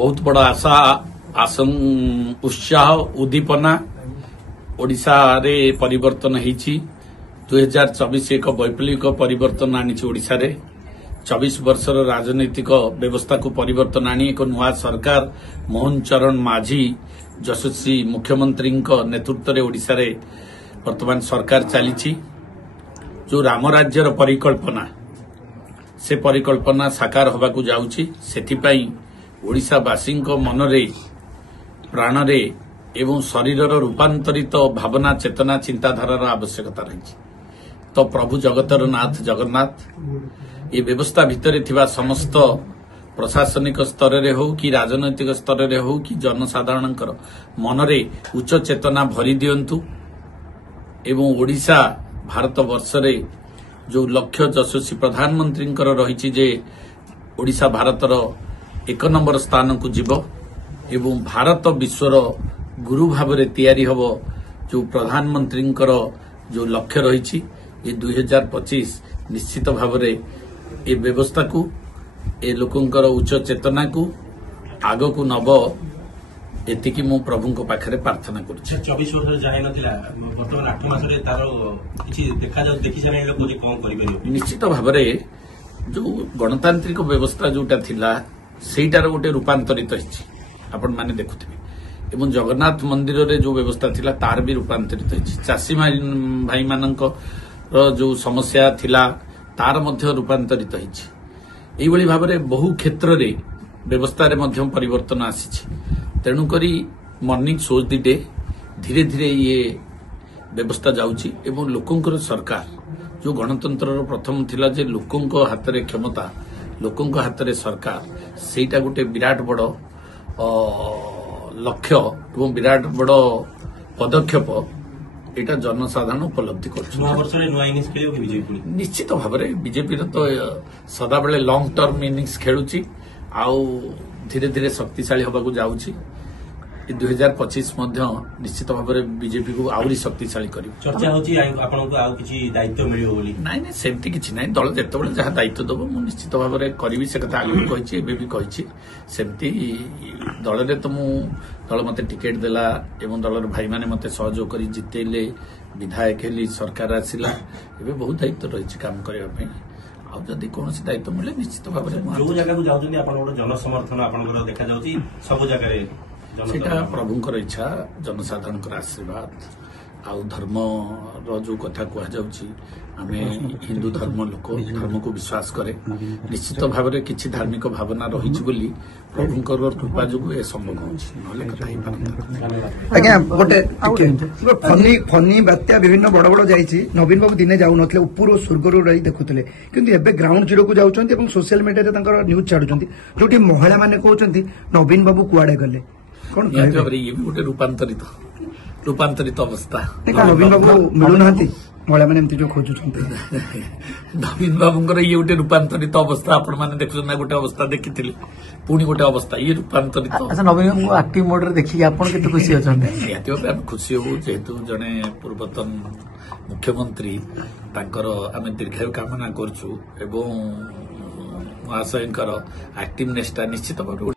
बहुत बड़ आशा उत्साह उद्दीपना ओडिशा रे परिवर्तन होईछि 2024 एक वैप्लविक परिवर्तन आनी ओडिशा रे 24 वर्षर राजनैतिक व्यवस्था को परिवर्तन आनी एक नुआ सरकार मोहन चरण माझी यशस्वी मुख्यमंत्री नेतृत्व रे ओडिशा रे वर्तमान सरकार चली जो राम राज्यर परिकल्पना से परिकल्पना साकार होबाकू जाउछि सेथिपाई ओडिशावासी मनरे प्राणरे एवं शरीरर रूपांतरित भावना चेतना चिंताधारार आवश्यकता रही तो प्रभु जगतर नाथ जगन्नाथ ये व्यवस्था भितर थिबा समस्त प्रशासनिक स्तर रे हो कि राजनैतिक स्तर रे हो कि जनसाधारणकर मनरे उच्च चेतना भरी दियंतु एवं ओडिशा भारत वर्ष रे जो लक्ष्य यशस्वी प्रधानमंत्री रही जे ओडिशा भारतर 1 नंबर स्थान को जीव एवं भारत विश्वर गुरु भाव में तैयारी हब जो प्रधानमंत्री जो लक्ष्य रही ये 2025 निश्चित भाव में ये व्यवस्था को ए लोकंकर उच्च चेतना को आग को नब एतिकी मु प्रभु को पाखरे प्रार्थना करुछि 24 वर्ष जाय नथिला वर्तमान 8 मास रे तारो किछि देखि जाने लोक जे कोन करि परियो निश्चित भाव में जो गणतांत्रिक व्यवस्था जोटा थिला सेटार गोटे रूपांतरित होइछि आपण माने देखुथिबे एवं जगन्नाथ मंदिर रे जो व्यवस्था थिला तार भी रूपांतरित होइछि चासी भाई मानक जो समस्या थिला तार मध्य रूपांतरित होइछि एई भली भाव में बहु क्षेत्र रे व्यवस्था रे मध्य परिवर्तन आसीछि तेणुकरी मॉर्निंग सोच दी डे धीरे धीरे ये व्यवस्था जाउछि एवं लोकंकर सरकार जो गणतंत्र प्रथम थिला जे लोकंक हाथ रे क्षमता लोकंक हाथ रे सरकार सेटा गोटे विराट बड़ लक्ष्य एवं विराट बड़ पदक्षेप एटा जनसाधारण उपलब्धि कर निश्चित भाव में बीजेपी तो सदा बेले लॉन्ग टर्म इनिंग्स खेलुची आउ धीरे धीरे शक्तिशाली होबाकू जाउछि 2025 मध्य निश्चित भाव में बीजेपी को आउरी शक्तिशाली करियो चर्चा होची आपनको आउ किछि दायित्व मिलियो बोली नाही नाही सेमती किछि नाही दल जेतेबेले जहा दायित्व दबो मु निश्चित भाव में करिवि से कथा आगु कहिछि एबे भी कहिछि सेमती दल रे तो मु दल मते टिकेट देला एवं दलर भाई माने मते सहयोग करी जितेले विधायक हेली सरकार आसिला एबे बहुत दायित्व रहिछि काम करिया पे आउ जदि कौन दायित्व मिले निश्चित भाव में जो जगह को जाउछन आपन जन समर्थन आपन देखा जाउछि सब जगह रे सेटा प्रभुंकर इच्छा जनसाधारण आशीर्वाद आउ धर्म जो कथा कह जाउछि आमे हिंदू धर्म लोक धर्म को विश्वास करे निश्चित भाव में किछि धार्मिक भावना रहिछि बोली प्रभुंकर कृपा जोगु ए संभव होछि नले कथा ही पारंता आज्ञा गोटे फनी फनी बात्या विभिन्न बड़ बड़ जाइछि नवीन बाबू दिने जाउ नथले ऊपर स्वर्ग रो रही देखुतले किंतु एबे ग्राउंड जीरो को जाउछन्ती एवं सोशल मीडिया रे तांकर न्यूज छाडुछन्ती जोटी महिला माने कहउछन्ती नवीन बाबू कुआडे गले कोन ये भी गोटे रूपांतरित अवस्था नवीन बाबू मिलु नांती महिला माने एमती जो खोजुछन्ती नवीन बाबूंकर ये गोटे रूपांतरित अवस्था आपण माने देखुछन ना गोटे अवस्था देखिथिले पुणी गोटे अवस्था ये रूपांतरित अच्छा नवीन बाबू एक्टिव मोड रे देखि आपण केते खुशी अछन निहाती भाबे हम खुशी हो जेहेतु जने पूर्वतन मुख्यमंत्री तांकर आमे दीर्घायु कामना करछु एवं महाशयकर एक्टिवनेस निश्चित भाव